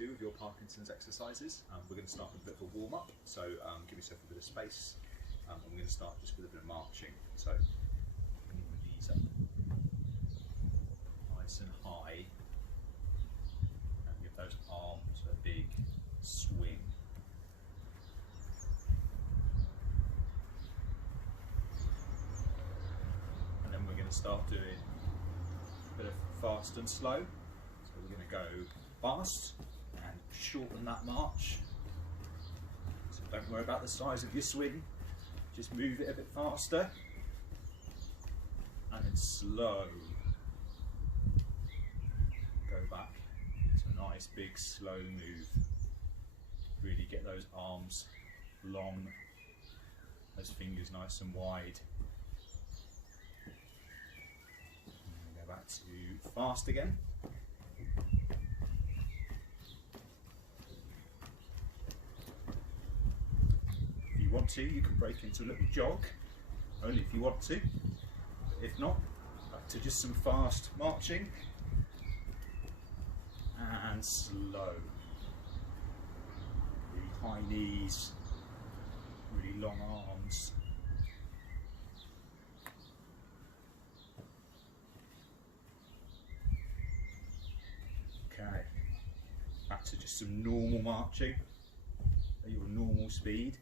2 of your Parkinson's exercises. We're going to start with a bit of a warm-up, so give yourself a bit of space, and we're going to start just with a bit of marching. So bringing the knees up nice and high, and give those arms a big swing. And then we're going to start doing a bit of fast and slow. So we're going to go fast and shorten that march. So don't worry about the size of your swing, just move it a bit faster. And then slow. Go back to a nice big slow move. Really get those arms long, those fingers nice and wide. And go back to fast again. If you want to, you can break into a little jog, only if you want to. But if not, back to just some fast marching and slow. Really high knees, really long arms. Okay, back to just some normal marching at your normal speed,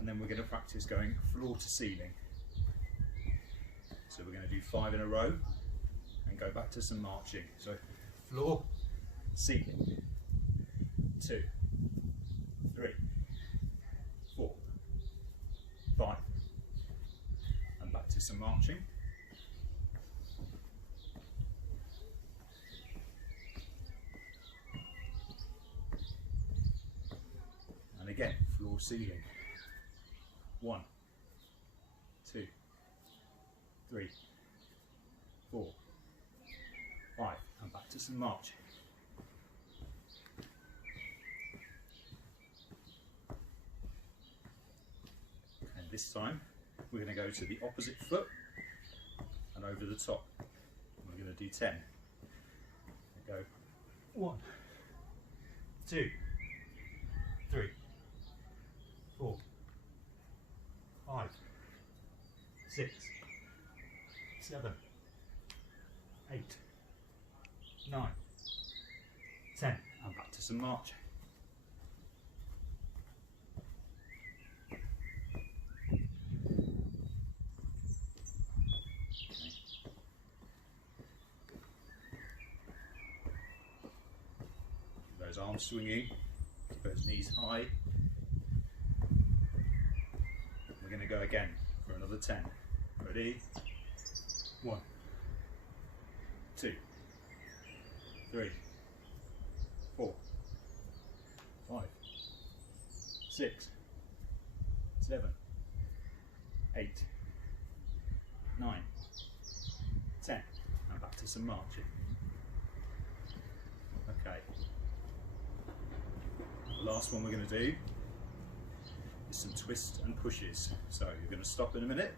and then we're going to practice going floor to ceiling. So we're going to do 5 in a row and go back to some marching. So floor, ceiling, 2, 3, 4, 5, and back to some marching. And again, floor, ceiling. 1, 2, 3, 4, 5, and back to some marching. And this time we're going to go to the opposite foot and over the top. We're going to do 10. Go 1, 2, 3, 4, 5, 6, 7, 8, 9, 10, and back to some march. Keep those arms swinging, keep those knees high. We're going to go again for another 10. Ready? 1, 2, 3, 4, 5, 6, 7, 8, 9, 10, and back to some marching. Okay. The last one we're going to do is some twists and pushes. So you're going to stop in a minute,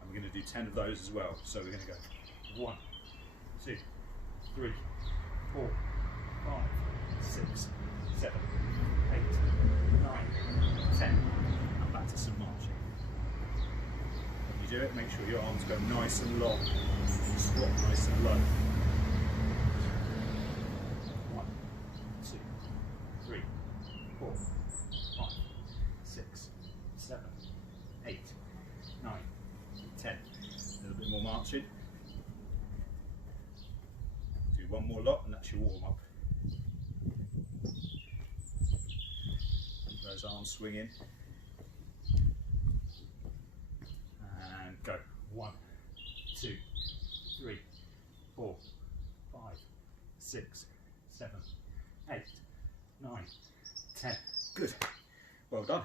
and we're going to do 10 of those as well. So we're going to go 1, 2, 3, 4, 5, 6, 7, 8, 9, 10, and back to some marching. When you do it, make sure your arms go nice and long, squat nice and low. 1, 2, 3, 4, 5, 6, 7, 8, 9, 10. A little bit more marching. Do one more lot and that's your warm up. Keep those arms swinging. And go. 1, 2, 3, 4, 5, 6, 7, 8, 9, 10. Good. Well done.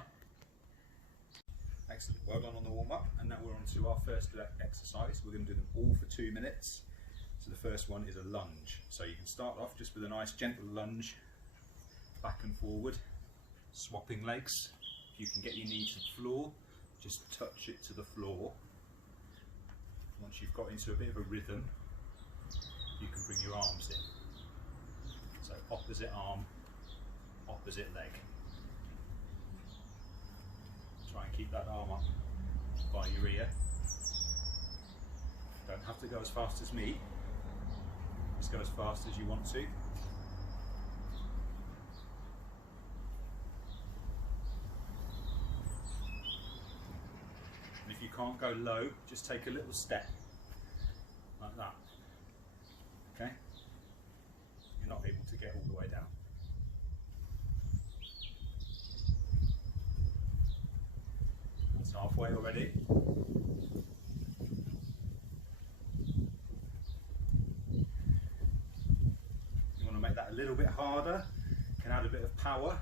Excellent. Well done on the warm up. And now we're on to our first exercise. We're going to do them all for 2 minutes. So the first one is a lunge. So you can start off just with a nice gentle lunge, back and forward, swapping legs. If you can get your knee to the floor, just touch it to the floor. Once you've got into a bit of a rhythm, you can bring your arms in. So opposite arm, opposite leg. Try and keep that arm up by your ear. Don't have to go as fast as me, just go as fast as you want to. And if you can't go low, just take a little step, like that. Okay? You're not able to get all the way down. That's halfway already. You want to make that a little bit harder, you can add a bit of power.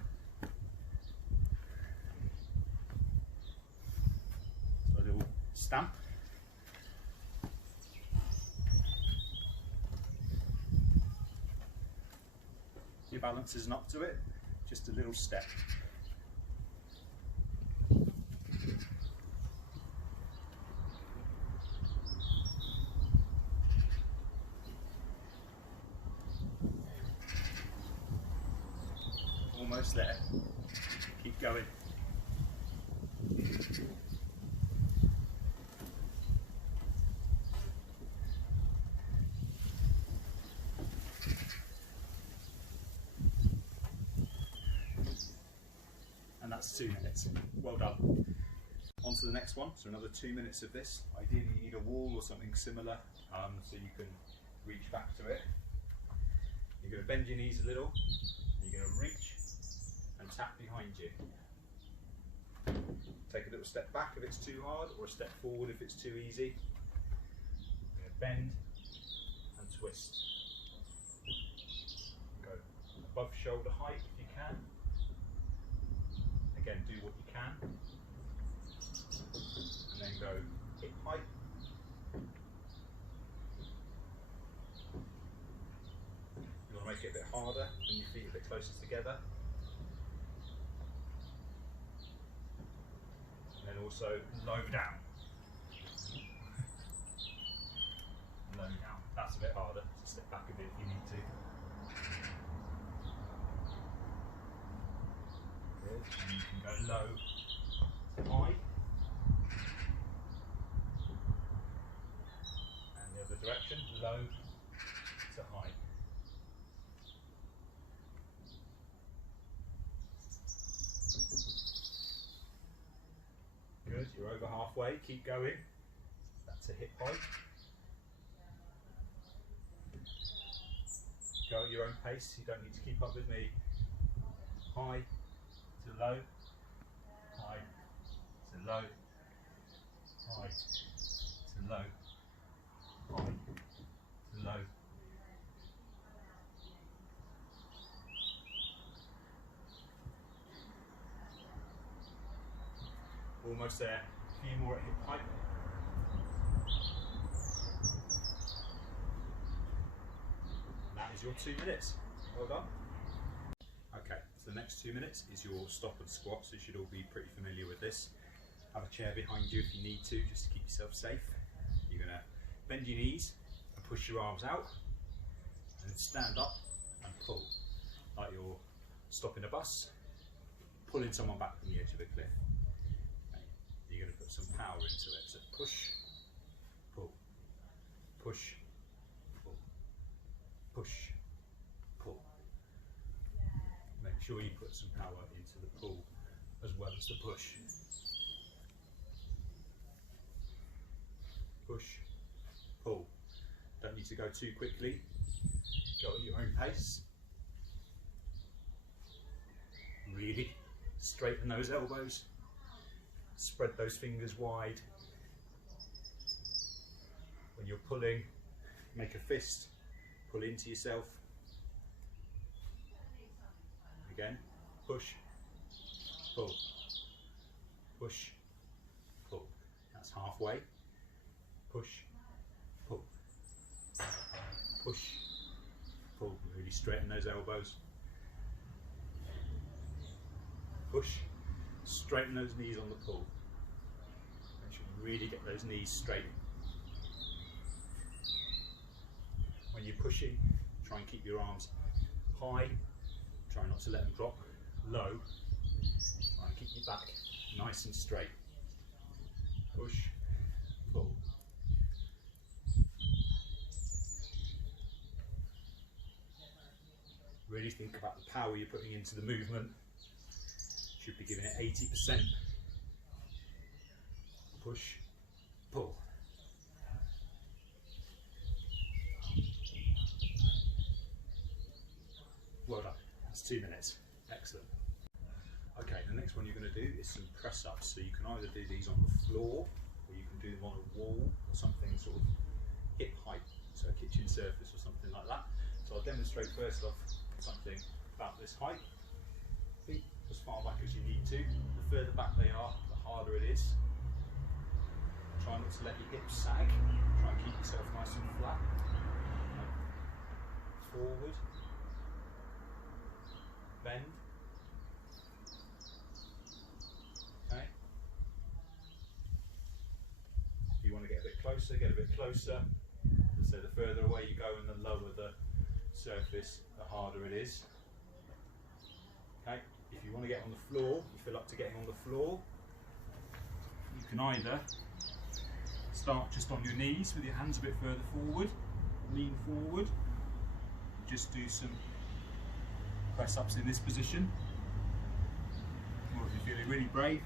So a little stamp. Your balance isn't up to it, just a little step. Almost there. Keep going. And that's 2 minutes. Well done. On to the next one. So another 2 minutes of this. Ideally you need a wall or something similar so you can reach back to it. You're going to bend your knees a little. You're going to reach and tap behind you. Take a little step back if it's too hard, or a step forward if it's too easy. You're going to bend and twist. Go above shoulder height if you can. Again, do what you can. And then go hip height. You want to make it a bit harder, bring your feet a bit closer together. And then also low down. Low down. That's a bit harder, so step back a bit if you need to. Good. And you can go low to high. And the other direction, low to high. Good, you're over halfway, keep going. That's a hip height. Go at your own pace, you don't need to keep up with me. High to low, high to low, high to low, high to low. Almost there, a few more at hip height. And that is your 2 minutes. Well done. Okay, so the next 2 minutes is your stop and squat, so you should all be pretty familiar with this. Have a chair behind you if you need to, just to keep yourself safe. You're going to bend your knees and push your arms out, and then stand up and pull, like you're stopping a bus, pulling someone back from the edge of a cliff. You're going to put some power into it. So push, pull, push, pull, push, pull. Make sure you put some power into the pull as well as the push. Push, pull. Don't need to go too quickly. Go at your own pace. Really straighten those elbows. Spread those fingers wide. When you're pulling, make a fist, pull into yourself. Again, push, pull, push, pull. That's halfway. Push, pull, push, pull. Really straighten those elbows. Push. Straighten those knees on the pull. Make sure you really get those knees straight. When you're pushing, try and keep your arms high Try not to let them drop low. Try and keep your back nice and straight. Push, pull. Really think about the power you're putting into the movement. Should be giving it 80%. Push, pull. Well done. That's 2 minutes. Excellent. Okay, the next one you're going to do is some press ups. So you can either do these on the floor, or you can do them on a wall, or something sort of hip height, so a kitchen surface or something like that. So I'll demonstrate first off something about this height. Feet as far back as you need to. The further back they are, the harder it is. Try not to let your hips sag. Try and keep yourself nice and flat. Forward. Bend. Okay. If you want to get a bit closer, get a bit closer. So the further away you go and the lower the surface, the harder it is. Okay. If you want to get on the floor, you feel up to getting on the floor, you can either start just on your knees with your hands a bit further forward, lean forward, just do some press ups in this position. Or if you're feeling really brave,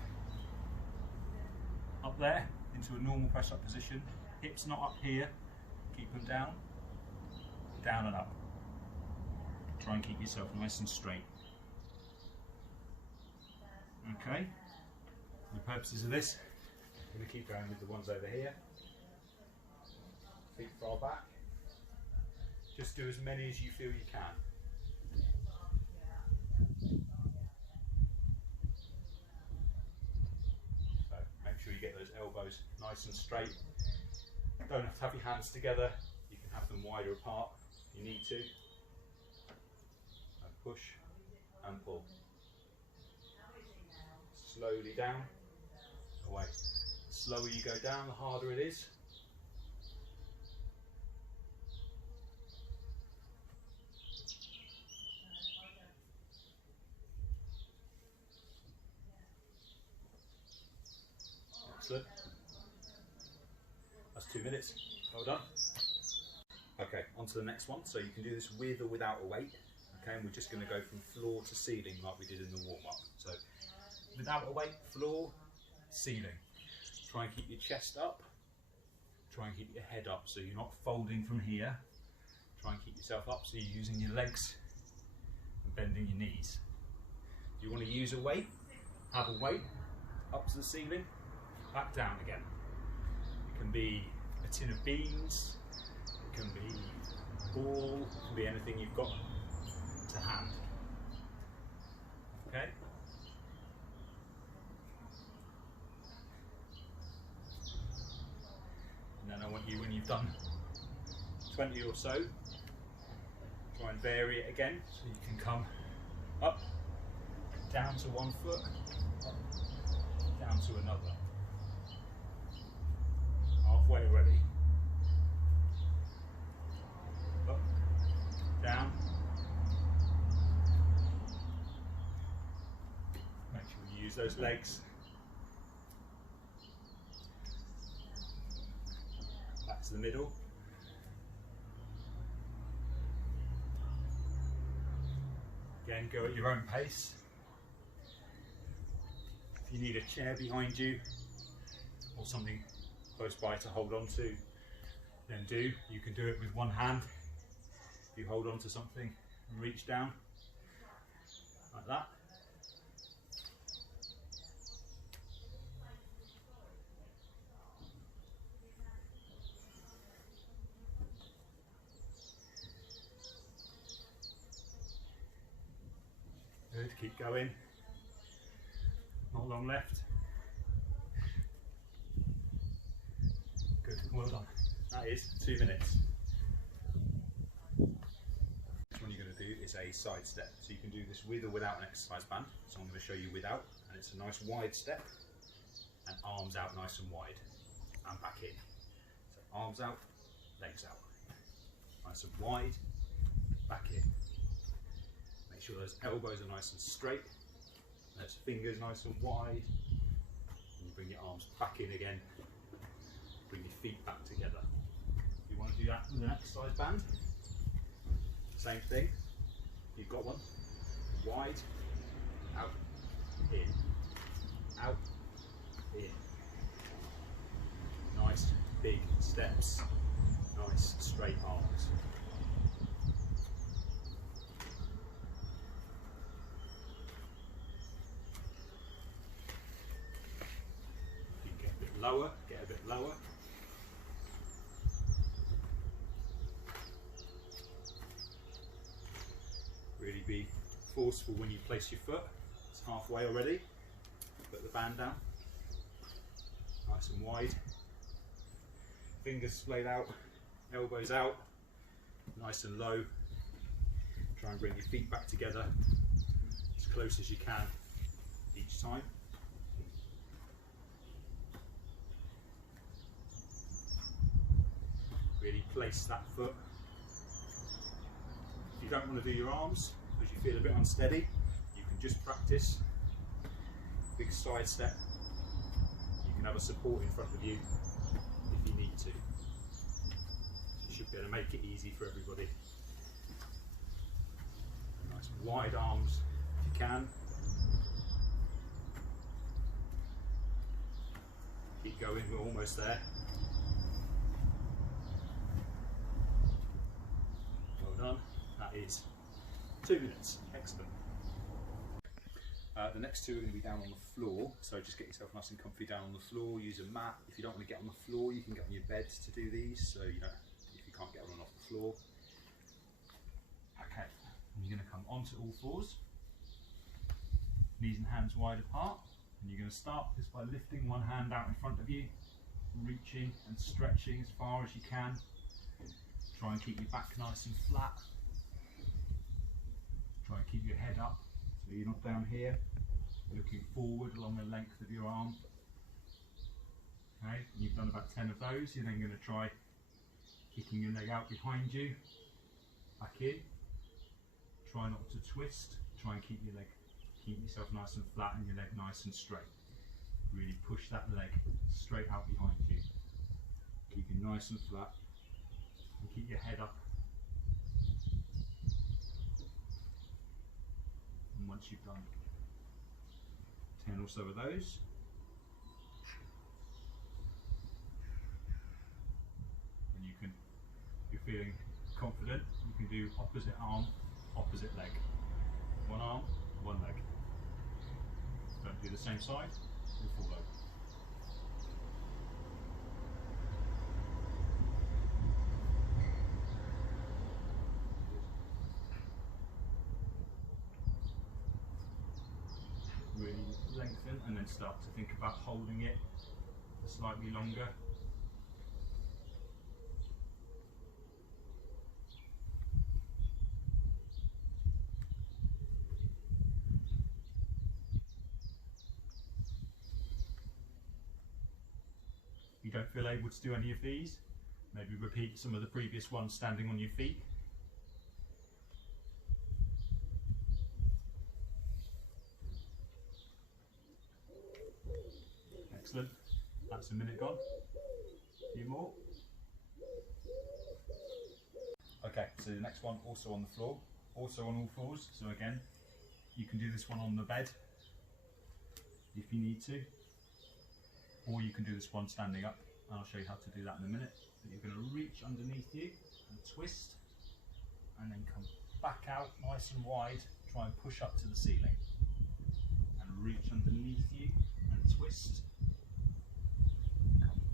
up there into a normal press up position, hips not up here, keep them down, down and up. Try and keep yourself nice and straight. Okay, for the purposes of this, I'm going to keep going with the ones over here. Feet far back. Just do as many as you feel you can. So make sure you get those elbows nice and straight. You don't have to have your hands together. You can have them wider apart if you need to. And push and pull. Slowly down, away. The slower you go down, the harder it is. Excellent. That's 2 minutes. Well done. Okay, on to the next one. So you can do this with or without a weight. Okay, and we're just going to go from floor to ceiling like we did in the warm-up. So without a weight, floor, ceiling. Try and keep your chest up. Try and keep your head up so you're not folding from here. Try and keep yourself up so you're using your legs and bending your knees. If you want to use a weight, have a weight up to the ceiling, back down again. It can be a tin of beans, it can be a ball, it can be anything you've got to hand. Okay? And then I want you, when you've done 20 or so, try and vary it again, so you can come up, down to one foot, up, down to another. Halfway already. Up, down. Make sure you use those legs. Back to the middle. Again, go at your own pace. If you need a chair behind you or something close by to hold on to, then do. You can do it with one hand. If you hold on to something and reach down like that. Good, keep going. Not long left. Good, well done. That is 2 minutes. Next one you're going to do is a side step. So you can do this with or without an exercise band. So I'm going to show you without, and it's a nice wide step, and arms out nice and wide, and back in. So arms out, legs out. Nice and wide, back in. Make sure those elbows are nice and straight, those fingers nice and wide, and you bring your arms back in again, bring your feet back together. If you want to do that with an exercise band, same thing, you've got one, wide, out, in, out, in. Nice big steps, nice straight arms. You can get a bit lower, get a bit lower. Really be forceful when you place your foot. It's halfway already. Put the band down, nice and wide. Fingers splayed out, elbows out, nice and low. Try and bring your feet back together as close as you can each time. Really place that foot. If you don't want to do your arms because you feel a bit unsteady, you can just practice big side step. You can have a support in front of you if you need to. You should be able to make it easy for everybody. Nice wide arms if you can. Keep going, we're almost there. Well done. That is 2 minutes. Excellent. The next two are going to be down on the floor, so just get yourself nice and comfy down on the floor. Use a mat. If you don't want to get on the floor, you can get on your bed to do these, so you know, if you can't get on and off the floor. Okay, and you're going to come onto all fours, knees and hands wide apart, and you're going to start just by lifting one hand out in front of you, reaching and stretching as far as you can. Try and keep your back nice and flat. Try and keep your head up, so you're not down here, looking forward along the length of your arm. Okay, and you've done about 10 of those. You're then going to try kicking your leg out behind you, back in. Try not to twist. Try and keep yourself nice and flat and your leg nice and straight. Really push that leg straight out behind you. Keep it nice and flat, and keep your head up. And once you've done 10 or so of those, and if you're feeling confident, you can do opposite arm, opposite leg. One arm, one leg. Don't do the same side, you'll fall over. Really lengthen and then start to think about holding it slightly longer. If you don't feel able to do any of these, maybe repeat some of the previous ones standing on your feet. Excellent. That's a minute gone. A few more. Okay, so the next one also on the floor, also on all fours. So again, you can do this one on the bed if you need to, or you can do this one standing up. I'll show you how to do that in a minute. But you're going to reach underneath you and twist, and then come back out nice and wide. Try and push up to the ceiling, and reach underneath you and twist.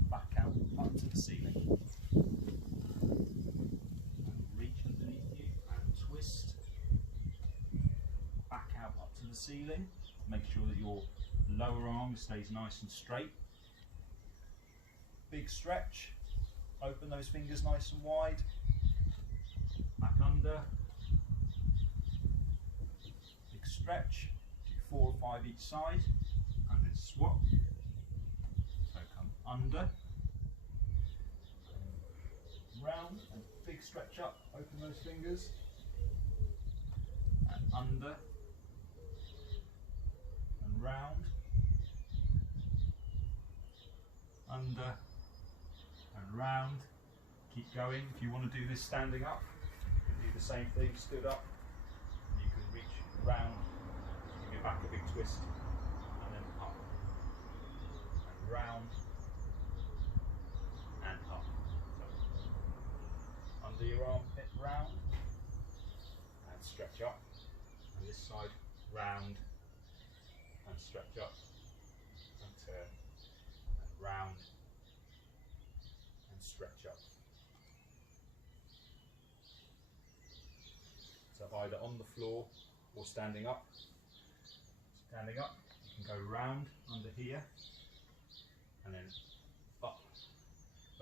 Back out up to the ceiling, and reach underneath you and twist, back out up to the ceiling. Make sure that your lower arm stays nice and straight. Big stretch, open those fingers nice and wide, back under, big stretch, do 4 or 5 each side, and then swap. So come under, round, and big stretch up, open those fingers, and under and round, under and round. Keep going. If you want to do this standing up, you can do the same thing, stood up, and you can reach round, give your back a big twist, and then up, and round, and up. So, under your armpit, round, and stretch up, and this side, round, and stretch up, and turn, and round, and stretch up. So either on the floor or standing up. Standing up, you can go round under here and then up,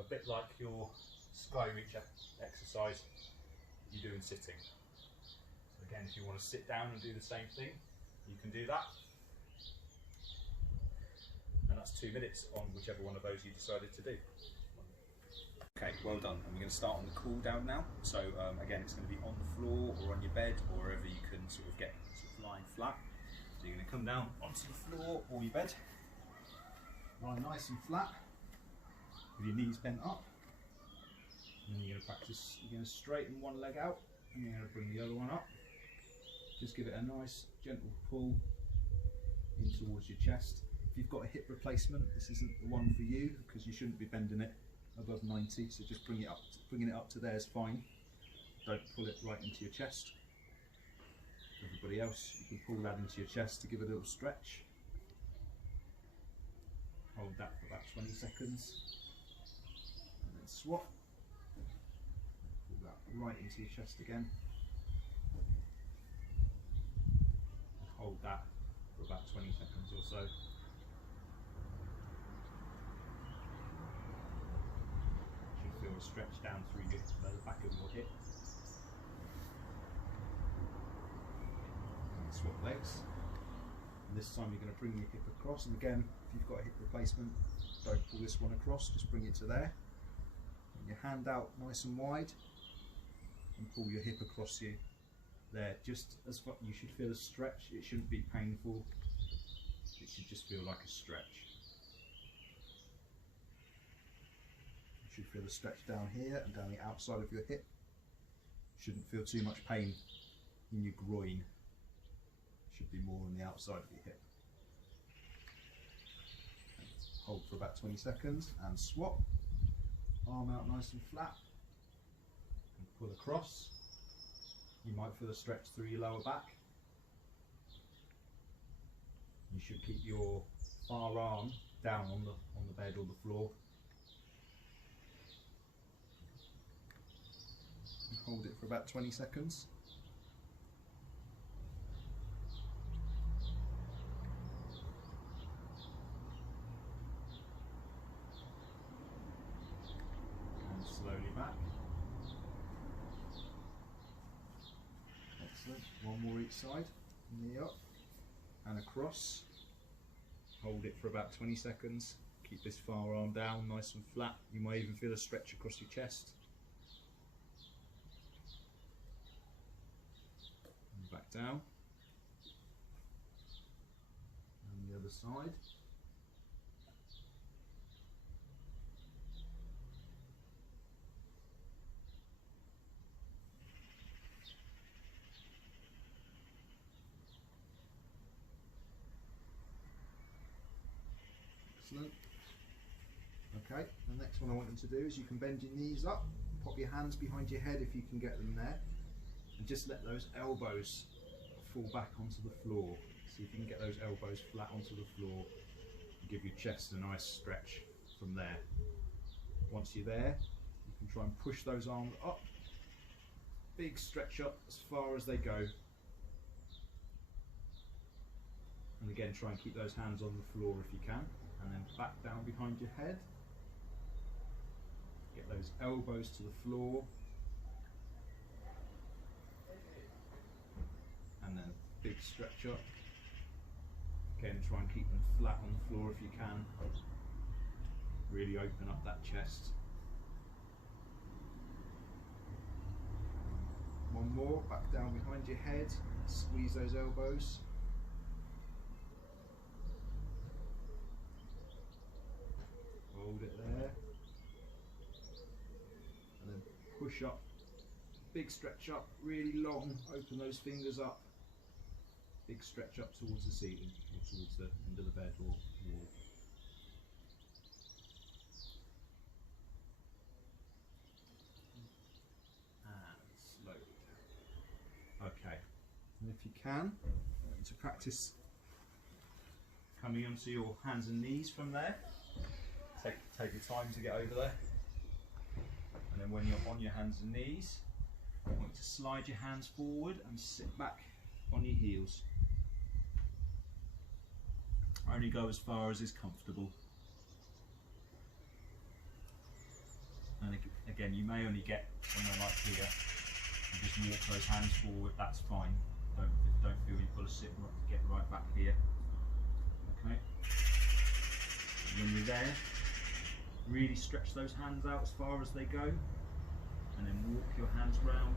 a bit like your sky reach exercise you do in sitting. So again, if you want to sit down and do the same thing, you can do that. And that's 2 minutes on whichever one of those you decided to do. Okay, well done. And we're going to start on the cool down now. So again, it's going to be on the floor or on your bed or wherever you can sort of get lying flat. So you're going to come down onto the floor or your bed, lie nice and flat with your knees bent up. And then you're going to practice, you're going to straighten one leg out and you're going to bring the other one up. Just give it a nice gentle pull in towards your chest. If you've got a hip replacement, this isn't the one for you because you shouldn't be bending it above 90, so just bringing it up to there is fine. Don't pull it right into your chest. Everybody else, you can pull that into your chest to give it a little stretch. Hold that for about 20 seconds and then swap. Pull that right into your chest again. And hold that for about 20 seconds or so. Feel a stretch down through the back of your hip. And swap legs. And this time you're going to bring your hip across. And again, if you've got a hip replacement, don't pull this one across, just bring it to there. Bring your hand out nice and wide and pull your hip across you there. Just as far, you should feel a stretch. It shouldn't be painful. It should just feel like a stretch. You should feel a stretch down here and down the outside of your hip. Shouldn't feel too much pain in your groin. Should be more on the outside of your hip. And hold for about 20 seconds and swap. Arm out nice and flat. And pull across. You might feel a stretch through your lower back. You should keep your far arm down on the bed or the floor. Hold it for about 20 seconds. And slowly back. Excellent. One more each side. Knee up and across. Hold it for about 20 seconds. Keep this far arm down, nice and flat. You may even feel a stretch across your chest. Back down, and the other side. Excellent. Okay, the next one I want you to do is you can bend your knees up, pop your hands behind your head if you can get them there. And just let those elbows fall back onto the floor. See if you can get those elbows flat onto the floor and give your chest a nice stretch from there. Once you're there, you can try and push those arms up. Big stretch up as far as they go. And again, try and keep those hands on the floor if you can. And then back down behind your head. Get those elbows to the floor. And then big stretch up. Again, try and keep them flat on the floor if you can. Really open up that chest. One more, back down behind your head, squeeze those elbows. Hold it there. And then push up, big stretch up, really long, open those fingers up. Big stretch up towards the ceiling, or towards the end of the bed or wall. And slowly down. Okay, and if you can, to practice coming onto your hands and knees from there. Take your time to get over there. And then when you're on your hands and knees, I want you to slide your hands forward and sit back on your heels. Only go as far as is comfortable. And again, you may only get somewhere like here. And just walk those hands forward, that's fine. Don't feel you've got to get right back here. Okay? When you're there, really stretch those hands out as far as they go, and then walk your hands round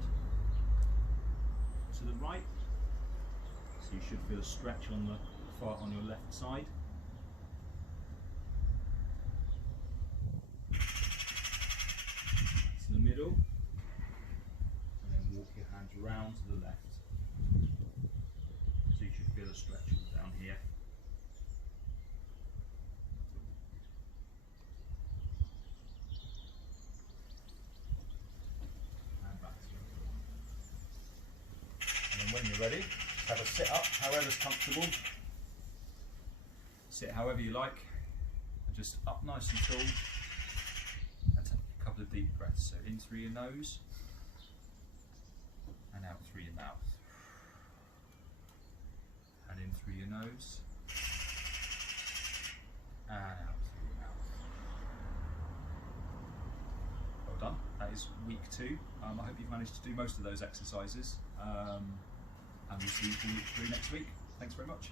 to the right. So you should feel a stretch on your left side. That's the middle, and then walk your hands round to the left. So you should feel a stretch down here. When you're ready, have a sit up, however's comfortable. Sit however you like, and just up nice and tall, and take a couple of deep breaths. So in through your nose, and out through your mouth. And in through your nose, and out through your mouth. Well done, that is week 2. I hope you've managed to do most of those exercises. And we'll see you next week. Thanks very much.